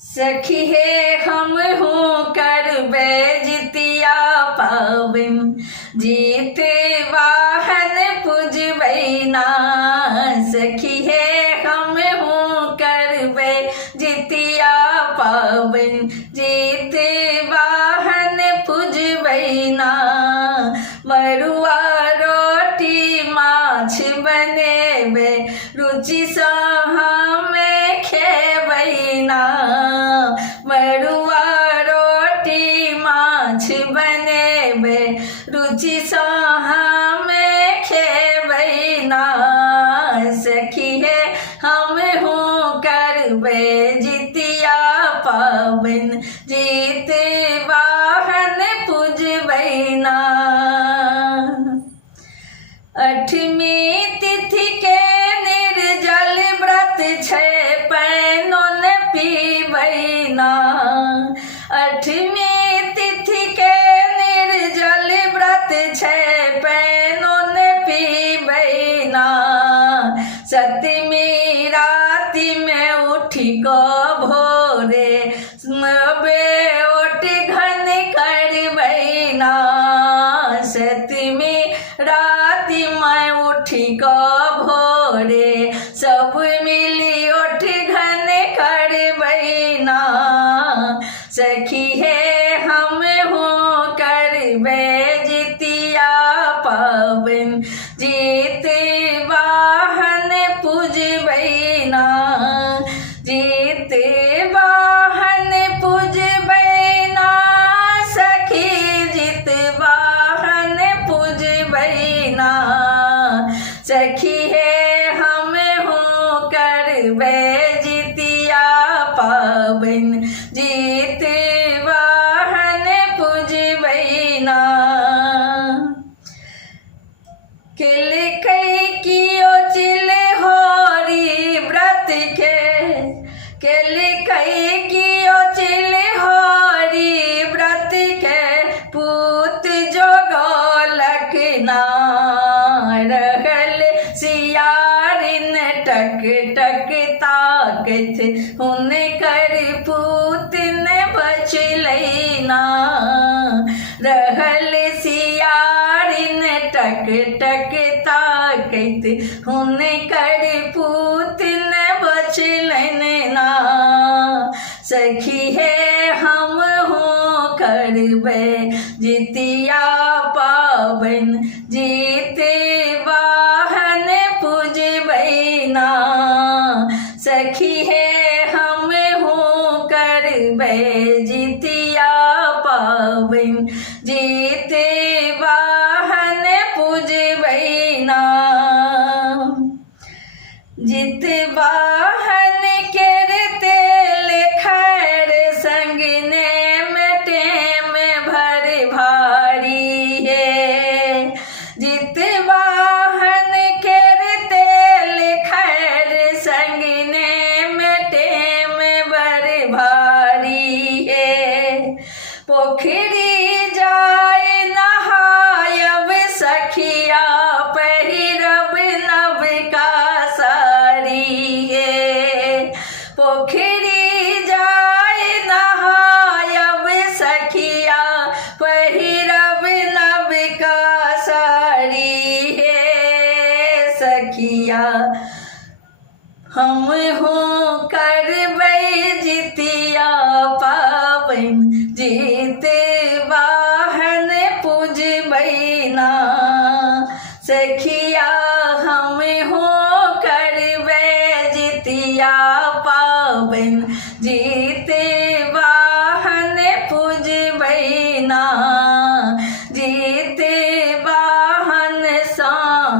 सखी हे हम हूँ करबे जितिया पाबिन, जीते वाहन पूजबै ना। सखी हे हम हूँ करबे जितिया पाबिन, जीते वाहन पूजबै ना। मरुआ रोटी माछ बनेबे, रुचि सँ हमें खेबै ना। मरुआ रोटी माछ बनेबे, रुचि सँ हमें खेबै ना। सखी हे हम हूँ करबे जितिया पाबिन, जीते वाहन पूजबै ना। अठमी तिथि के निर्जल व्रत छै, पैनो न पीबै ना। अठमी तिथि के निर्जल व्रत छै, पैनो न पीबै ना। सतमी राति में उठी को भोरे, ओट घन करबै ना। सतमी राति में उठी को भोरे, सब मिली ओठ घन करबै ना। सखी हे हम हूँ करबे जितिया पाबिन, जीते वाहन पूजबै ना। जीते वाहन पूजबै ना, सखी जीत वाहन पूजबै ना। सखी हे हम हूँ करबे जितिया पाबिन, जीते वाहन पूजबै ना। केलकै कियो चिल्होरी व्रत के, केलकै कियो चिल्होरी व्रत के, पूत जोगौलक ना। रहल सियारिन टक टक ताकत, हुनकर पूत न बचलै ना। रहल सियारिन टक टक ताकत, हुनकर पूत न बचलन ना। सखी हे हम हूँ करबे जितिया पाबिन, जीते वाहन पूजबै ना। सखी हे हम हूँ करबे जितिया पाबिन, जीते वाहन पूजबै ना। जित वाहन केर तेल खैर संग नेम टेम भर भारी हे। जित वाहन केर तेल खैर संग नेम टेम भर भारी हे। पोखरी जाय नहायब सखिया, पहिरब नवका साड़ी हे। पोखरी जाय नहायब सखिया, पहिरब नवका साड़ी हे। सखिया हम हूँ करबै जितिया पाबिन, जीते वाहन पूजबै ना। सखिया हम हूँ करबे जितिया पाबिन, जीते वाहन पूजबै ना। जीते वाहन सँ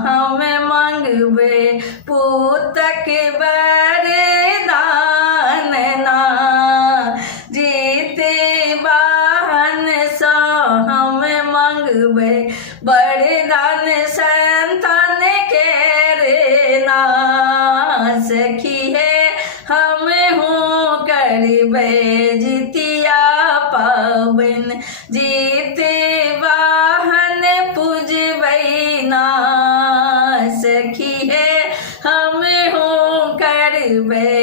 हम मंगबै, पूतक वरदान ना। जीते वाहन सँ हम मंगबै, वरदान संतान केर ना। सखी हे हम हूँ करबे जितिया पाबिन, जीते वाहन पूजबै ना। सखी हे हम हूँ करबे